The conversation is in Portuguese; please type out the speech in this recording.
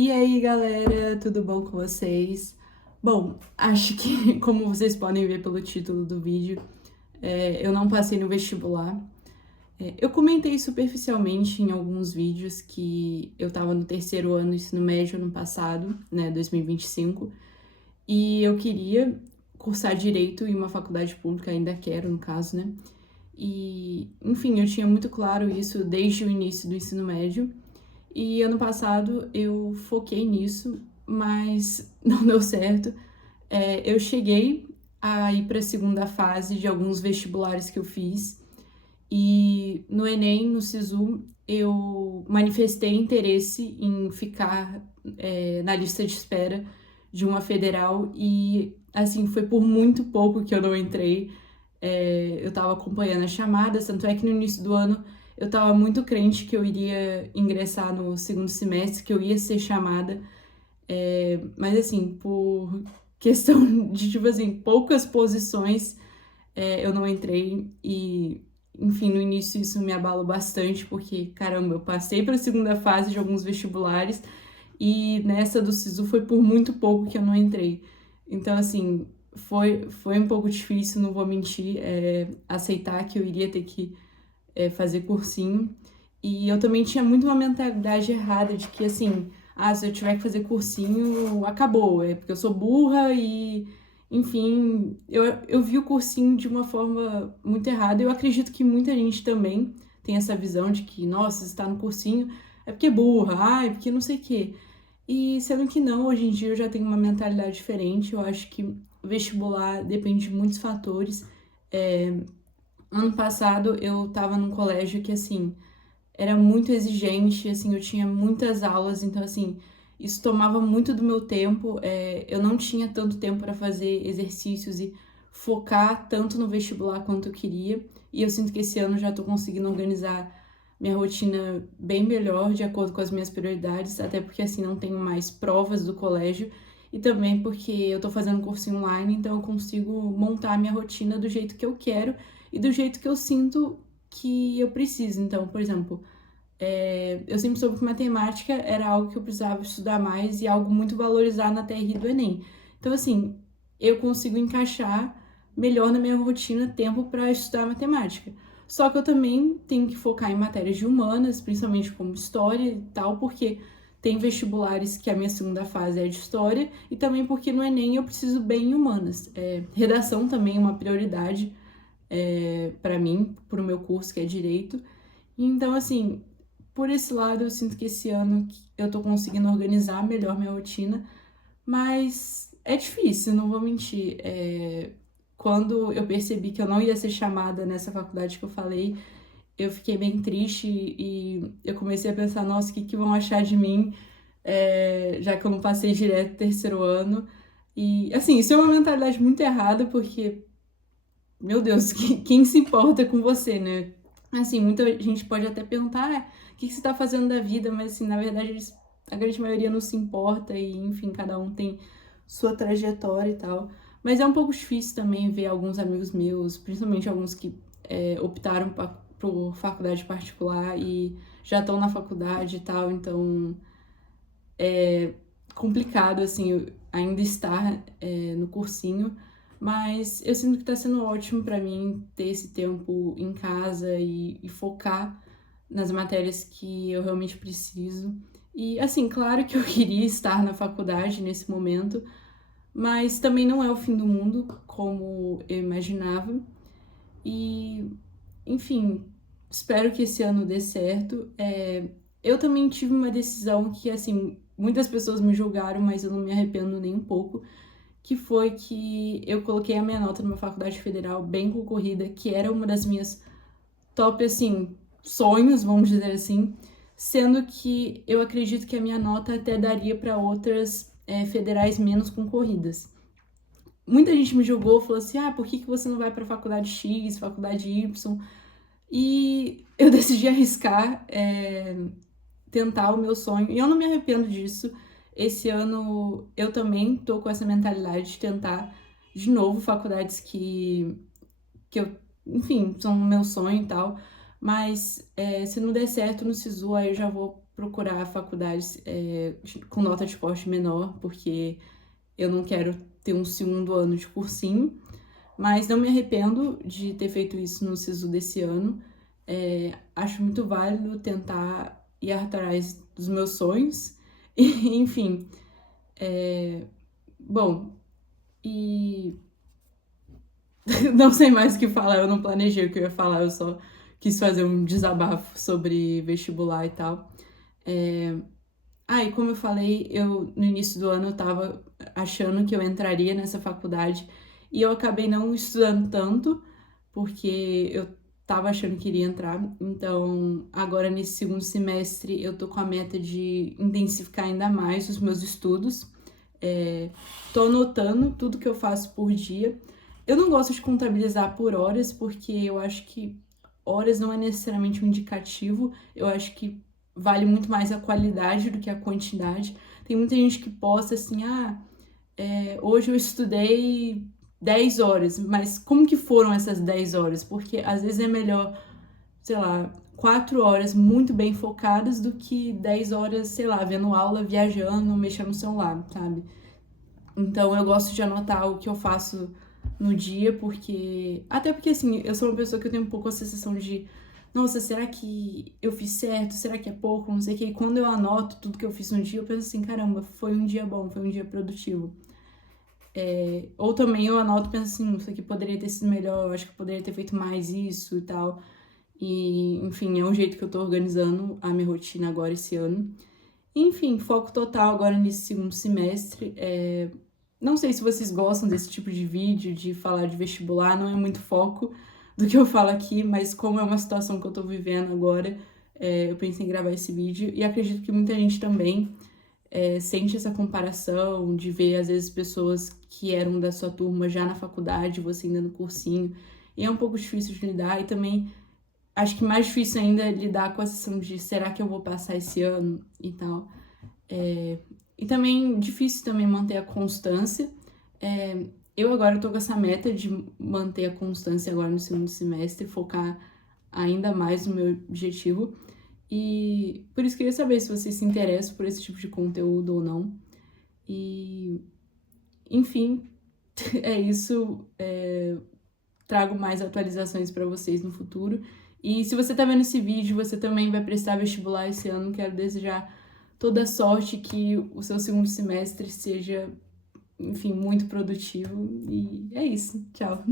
E aí, galera, tudo bom com vocês? Bom, acho que, como vocês podem ver pelo título do vídeo, eu não passei no vestibular. Eu comentei superficialmente em alguns vídeos que eu tava no terceiro ano do ensino médio ano passado, né, 2025, e eu queria cursar direito em uma faculdade pública, ainda quero, no caso, né? E, enfim, eu tinha muito claro isso desde o início do ensino médio. E ano passado eu foquei nisso, mas não deu certo. Eu cheguei a ir para a segunda fase de alguns vestibulares que eu fiz, e no Enem, no SISU, eu manifestei interesse em ficar na lista de espera de uma federal, e assim, foi por muito pouco que eu não entrei. Eu estava acompanhando as chamadas, tanto é que no início do ano eu estava muito crente que eu iria ingressar no segundo semestre, que eu ia ser chamada, mas assim, por questão de, tipo assim, poucas posições, eu não entrei e, enfim, no início isso me abalou bastante, porque, caramba, eu passei para a segunda fase de alguns vestibulares e nessa do SISU foi por muito pouco que eu não entrei. Então, assim, foi um pouco difícil, não vou mentir, aceitar que eu iria ter que fazer cursinho. E eu também tinha muito uma mentalidade errada de que, assim, se eu tiver que fazer cursinho, acabou. É porque eu sou burra e, enfim, eu vi o cursinho de uma forma muito errada. Eu acredito que muita gente também tem essa visão de que, nossa, se está no cursinho é porque é burra, é porque não sei o quê. E sendo que não, hoje em dia eu já tenho uma mentalidade diferente. Eu acho que o vestibular depende de muitos fatores. É, Ano passado eu tava num colégio que, assim, era muito exigente, assim, eu tinha muitas aulas, então, assim, isso tomava muito do meu tempo. Eu não tinha tanto tempo para fazer exercícios e focar tanto no vestibular quanto eu queria. E eu sinto que esse ano já tô conseguindo organizar minha rotina bem melhor, de acordo com as minhas prioridades, até porque, assim, não tenho mais provas do colégio. E também porque eu tô fazendo curso online, então eu consigo montar a minha rotina do jeito que eu quero e do jeito que eu sinto que eu preciso. Então, por exemplo, eu sempre soube que matemática era algo que eu precisava estudar mais e algo muito valorizado na TR do Enem. Então, assim, eu consigo encaixar melhor na minha rotina tempo para estudar matemática. Só que eu também tenho que focar em matérias de humanas, principalmente como história e tal, porque tem vestibulares que a minha segunda fase é de história, e também porque no Enem eu preciso bem em humanas. Redação também é uma prioridade para mim, para o meu curso, que é direito. Então, assim, por esse lado, eu sinto que esse ano eu tô conseguindo organizar melhor minha rotina, mas é difícil, não vou mentir. Quando eu percebi que eu não ia ser chamada nessa faculdade que eu falei, eu fiquei bem triste e eu comecei a pensar, nossa, o que vão achar de mim, já que eu não passei direto terceiro ano. E, assim, isso é uma mentalidade muito errada, porque meu Deus, quem se importa com você, né? Assim, muita gente pode até perguntar, o que você tá fazendo da vida? Mas, assim, na verdade, a grande maioria não se importa e, enfim, cada um tem sua trajetória e tal. Mas é um pouco difícil também ver alguns amigos meus, principalmente alguns que optaram por faculdade particular e já estão na faculdade e tal, então complicado, assim, ainda estar no cursinho, mas eu sinto que tá sendo ótimo para mim ter esse tempo em casa e focar nas matérias que eu realmente preciso. E, assim, claro que eu queria estar na faculdade nesse momento, mas também não é o fim do mundo, como eu imaginava. E, enfim, espero que esse ano dê certo. Eu também tive uma decisão que, assim, muitas pessoas me julgaram, mas eu não me arrependo nem um pouco, que foi que eu coloquei a minha nota numa faculdade federal bem concorrida, que era uma das minhas top, assim, sonhos, vamos dizer assim, sendo que eu acredito que a minha nota até daria para outras federais menos concorridas. Muita gente me julgou, falou assim, por que você não vai para faculdade X, faculdade Y? E eu decidi arriscar, tentar o meu sonho. E eu não me arrependo disso. Esse ano eu também tô com essa mentalidade de tentar de novo faculdades que eu, enfim, são o meu sonho e tal. Mas se não der certo no SISU, aí eu já vou procurar faculdades com nota de corte menor, porque eu não quero ter um segundo ano de cursinho, mas não me arrependo de ter feito isso no SISU desse ano. Acho muito válido tentar ir atrás dos meus sonhos. E, enfim, bom, e não sei mais o que falar, eu não planejei o que eu ia falar, eu só quis fazer um desabafo sobre vestibular e tal. E como eu falei, no início do ano eu tava achando que eu entraria nessa faculdade e eu acabei não estudando tanto, porque eu tava achando que iria entrar. Então, agora nesse segundo semestre, eu tô com a meta de intensificar ainda mais os meus estudos. Tô anotando tudo que eu faço por dia. Eu não gosto de contabilizar por horas, porque eu acho que horas não é necessariamente um indicativo. Eu acho que vale muito mais a qualidade do que a quantidade. Tem muita gente que posta assim, hoje eu estudei 10 horas, mas como que foram essas 10 horas? Porque às vezes é melhor, sei lá, 4 horas muito bem focadas do que 10 horas, sei lá, vendo aula, viajando, mexendo no celular, sabe? Então eu gosto de anotar o que eu faço no dia, porque. Até porque, assim, eu sou uma pessoa que eu tenho um pouco a sensação de. Nossa, será que eu fiz certo? Será que é pouco? Não sei o que. E quando eu anoto tudo que eu fiz no dia, eu penso assim: caramba, foi um dia bom, foi um dia produtivo. Ou também eu anoto e penso assim: isso aqui poderia ter sido melhor, eu acho que eu poderia ter feito mais isso e tal. E, enfim, é um jeito que eu tô organizando a minha rotina agora esse ano. Enfim, foco total agora nesse segundo semestre. Não sei se vocês gostam desse tipo de vídeo, de falar de vestibular, não é muito foco do que eu falo aqui, mas como é uma situação que eu tô vivendo agora, eu pensei em gravar esse vídeo e acredito que muita gente também sente essa comparação de ver, às vezes, pessoas que eram da sua turma já na faculdade, você ainda no cursinho, e é um pouco difícil de lidar, e também acho que mais difícil ainda é lidar com a sensação de será que eu vou passar esse ano e tal. E também difícil também manter a constância. Eu agora tô com essa meta de manter a constância agora no segundo semestre, focar ainda mais no meu objetivo. E por isso queria saber se vocês se interessam por esse tipo de conteúdo ou não. E, enfim, é isso. Trago mais atualizações para vocês no futuro. E se você tá vendo esse vídeo, você também vai prestar vestibular esse ano, quero desejar toda sorte, que o seu segundo semestre seja, enfim, muito produtivo. E é isso. Tchau.